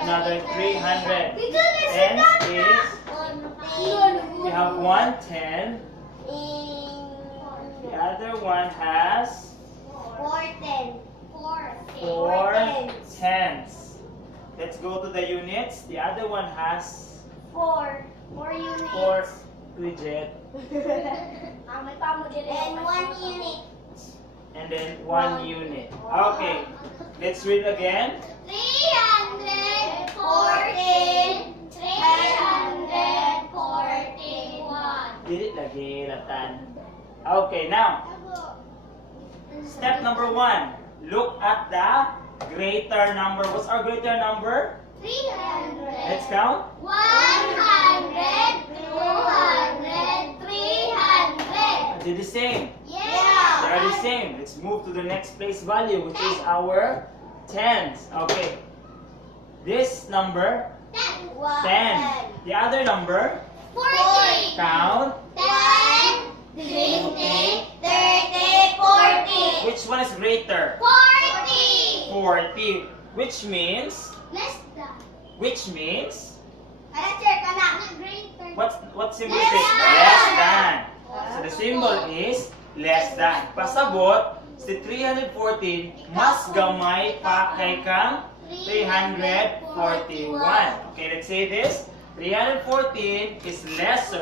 Another 300. Tens is, we have one 10. The other one has 4 tens. Let's go to the units. The other one has 4 4 units. widget And 1 unit. and then 1 unit. Okay, let's read again. 341. Dili lagi latan. Okay, now step number 1. Look at the greater number. What's our greater number? 300. Let's count. 100, 200, 300. Do the same. They Yeah. are the same. Let's move to the next place value, which is our tens. Okay. This number, 10. The other number, 40. count. 10, 20, 30, 40. Which one is greater? 40. 40. Which means, Less than. Check ka na. Greater. what symbol is Less it? than. Less than. So the symbol is less than. Pasabot, si 314, mas gamay pa kay kang 341. Okay, let's say this. 314 is lesser